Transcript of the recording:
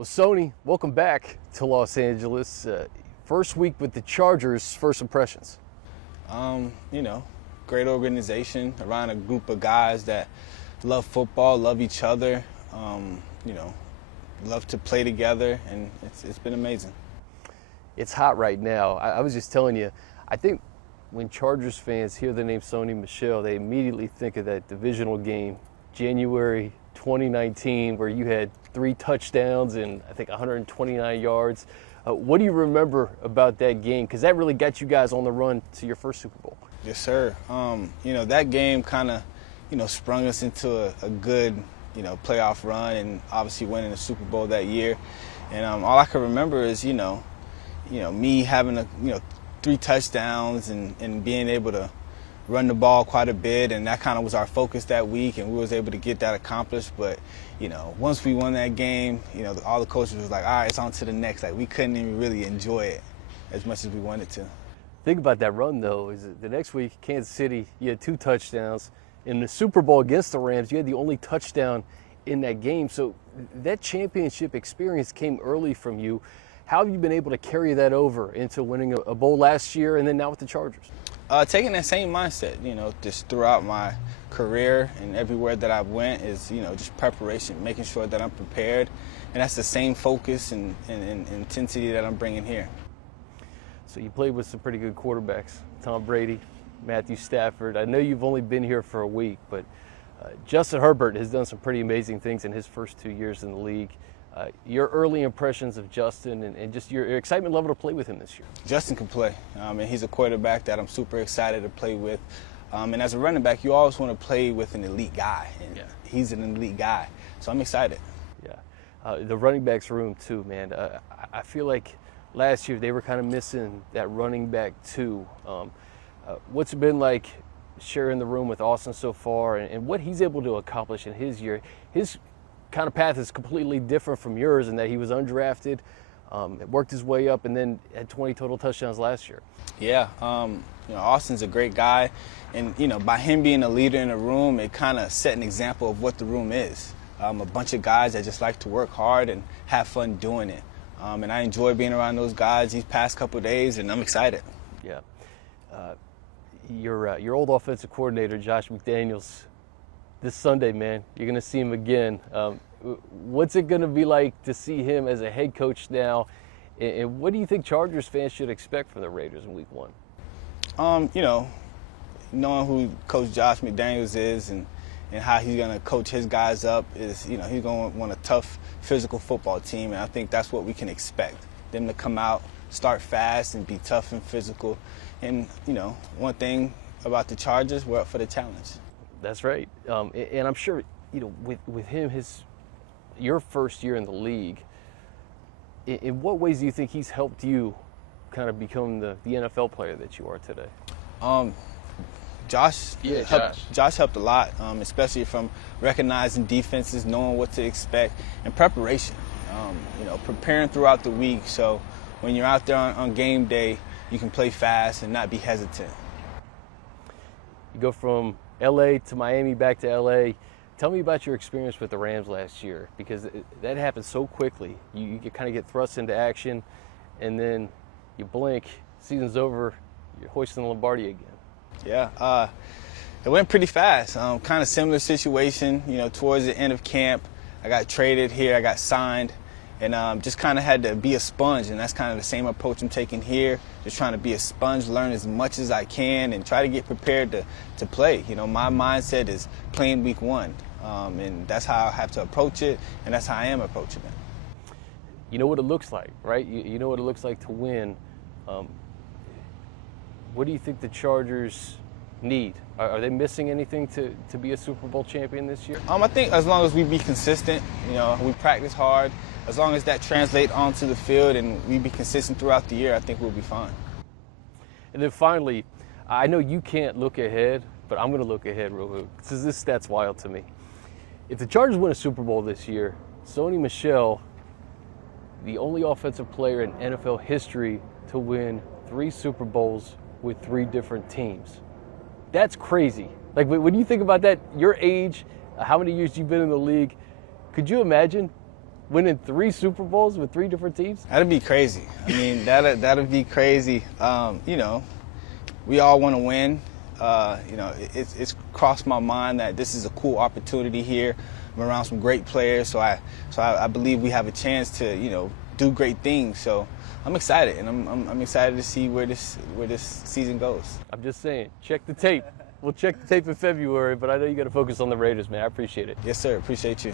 Well, Sony, welcome back to Los Angeles. First week with the Chargers, first impressions. Great organization around a group of guys that love football, love each other, love to play together, and it's been amazing. It's hot right now. I was just telling you, I think when Chargers fans hear the name Sony Michel, they immediately think of that divisional game, January 2019, where you had 3 touchdowns and I think 129 yards. What do you remember about that game? Because that really got you guys on the run to your first Super Bowl. Yes, sir. That game kind of, sprung us into a good, playoff run, and obviously winning the Super Bowl that year. And all I can remember is, me having 3 touchdowns and being able to run the ball quite a bit, and that kind of was our focus that week, and we was able to get that accomplished. But once we won that game, all the coaches was like, all right, it's on to the next. Like, we couldn't even really enjoy it as much as we wanted to. Think about that run, though, is the next week, Kansas City, you had 2 touchdowns. In the Super Bowl against the Rams, you had the only touchdown in that game. So that championship experience came early from you. How have you been able to carry that over into winning a bowl last year and then now with the Chargers? Taking that same mindset, just throughout my career and everywhere that I went is, just preparation, making sure that I'm prepared. And that's the same focus and intensity that I'm bringing here. So you played with some pretty good quarterbacks, Tom Brady, Matthew Stafford. I know you've only been here for a week, but Justin Herbert has done some pretty amazing things in his first 2 years in the league. Your early impressions of Justin and just your excitement level to play with him this year? Justin can play, and he's a quarterback that I'm super excited to play with. And as a running back, you always want to play with an elite guy, and he's an elite guy, so I'm excited. Yeah, the running backs room too, man. I feel like last year they were kind of missing that running back too. What's it been like sharing the room with Austin so far, and what he's able to accomplish in his year? His kind of path is completely different from yours in that he was undrafted, worked his way up, and then had 20 total touchdowns last year. Yeah, Austin's a great guy, and by him being a leader in the room, it kind of set an example of what the room is. A bunch of guys that just like to work hard and have fun doing it. And I enjoy being around those guys these past couple of days, and I'm excited. Yeah. Your old offensive coordinator, Josh McDaniels, this Sunday, man, you're going to see him again. What's it going to be like to see him as a head coach now? And what do you think Chargers fans should expect from the Raiders in Week 1? Knowing who Coach Josh McDaniels is and how he's going to coach his guys up is, he's going to want a tough, physical football team. And I think that's what we can expect, them to come out, start fast, and be tough and physical. And, one thing about the Chargers, we're up for the challenge. That's right. And I'm sure, with him, your first year in the league, in what ways do you think he's helped you kind of become the NFL player that you are today? Josh helped a lot, especially from recognizing defenses, knowing what to expect, and preparation. Preparing throughout the week, so when you're out there on game day, you can play fast and not be hesitant. You go from LA to Miami, back to LA. Tell me about your experience with the Rams last year, because that happened so quickly. You kind of get thrust into action, and then you blink, season's over, you're hoisting the Lombardi again. Yeah, it went pretty fast. Kind of similar situation, towards the end of camp. I got traded here, I got signed, and just kind of had to be a sponge, and that's kind of the same approach I'm taking here. Just trying to be a sponge, learn as much as I can, and try to get prepared to play. My mindset is playing Week 1, and that's how I have to approach it, and that's how I am approaching it. You know what it looks like, right? You know what it looks like to win. What do you think the Chargers need? Are they missing anything to be a Super Bowl champion this year? I think as long as we be consistent, we practice hard, as long as that translates onto the field and we be consistent throughout the year, I think we'll be fine. And then finally, I know you can't look ahead, but I'm going to look ahead real quick. This stat's wild to me. If the Chargers win a Super Bowl this year, Sony Michel, the only offensive player in NFL history to win 3 Super Bowls with 3 different teams. That's crazy. Like, when you think about that, your age, how many years you've been in the league, could you imagine winning 3 Super Bowls with 3 different teams? That'd be crazy. I mean, that'd be crazy. You know, we all want to win. You know, it's crossed my mind that this is a cool opportunity here. I'm around some great players, so I believe we have a chance to, you know, do great things. So I'm excited, and I'm excited to see where this season goes. I'm just saying, check the tape. We'll check the tape in February, but I know you got to focus on the Raiders, man. I appreciate it. Yes, sir. Appreciate you.